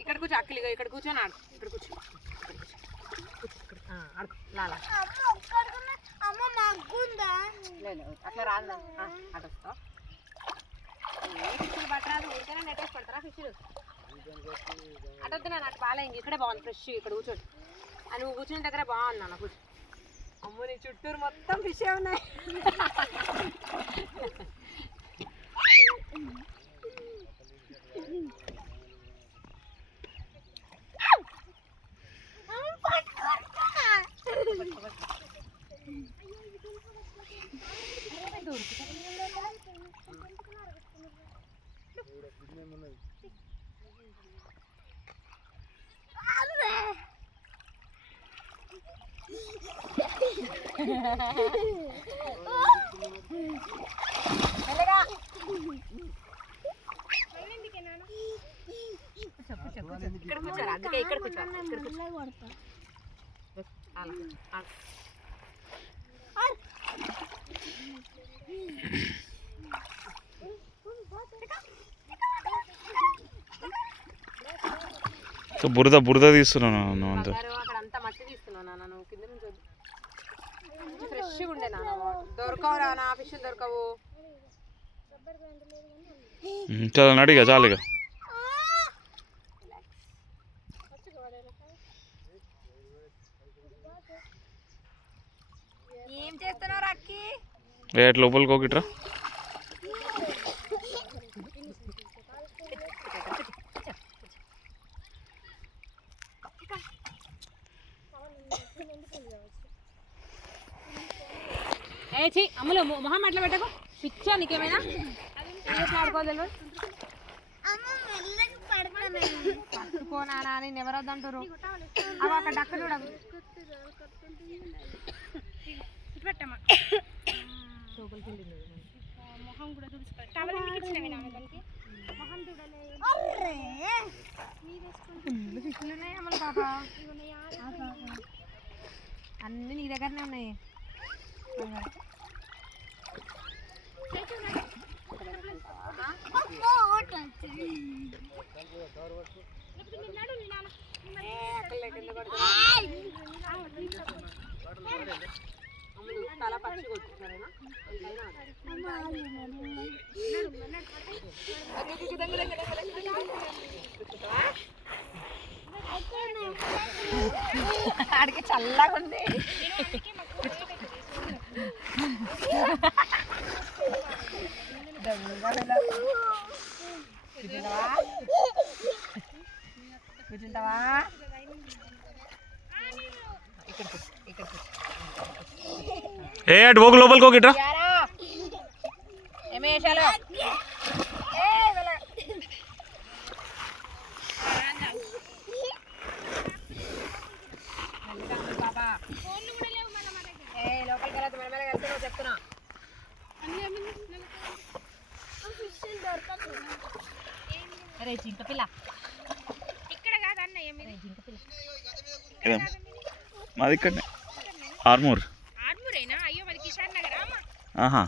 ఇక్కడ కూర్చో అక్కలిగా, ఇక్కడ కూర్చొని ఆడు, ఇక్కడ కూర్చో, లాలా లేదు అట్లా రాదు, అటు వస్తావు. ఫిష్లు పట్టరాదు, ఊరికైనా నెట్టేసి పడతారా ఫిష్లు? అటు వద్దు అటు బాగాలేదు, ఇక్కడే బాగుంది ఫ్రెష్. ఇక్కడ కూర్చోడు, నువ్వు కూర్చున్న దగ్గర బాగుంది అన్న కూర్చో. అమ్మో నీ చుట్టూరు మొత్తం ఫిషే ఉన్నాయి. ఇక్కడ కూర్చోరా, అందుకే ఇక్కడ కూర్చోరా, ఇక్కడ కూర్చో. బురద బురద తీస్తున్నాను అంత, అక్కడ అంతా మట్టి తీస్తున్నావు నాన్న, నువ్వు కింద నుంచి మంచి ఫ్రెష్గా ఉండే నాన్న. దొరకవు రా నా ఫిష్ దొరకవు. చాలా అడిగా చాలుగా. ఏం చేస్తున్నావు రాక్కి? రేట్ లోపలికి ఒకటిరా. అమ్ములు మొహం అట్లా పెట్టకు, పిచ్చా నీకేమైనా ఆడుకోదలు పట్టుకోనా అని ఎవరొద్దంటారు. అవి అక్కడ డక్క చూడవు. అన్నీ నీ దగ్గరనే ఉన్నాయి. తల పచ్చి కొట్టుకున్నారేనా? ఆడికి చల్లగా ఉంది. కూర్చుంటావా? ఏ అటు పోకు, లోపలికి ఒకటిరా. ఏమే వేసాలు? లోపలికి వెళ్ళదు, మన మీద కలిసి నువ్వు చెప్తున్నా. అరే జింక పిల్ల ఇక్కడ కాదన్న, జింక పిల్ల మాది ఇక్కడనే ఆర్మూర్. ఆర్మూరేనా? అయ్యో మరి కిషాన్ నగర్. ఆహా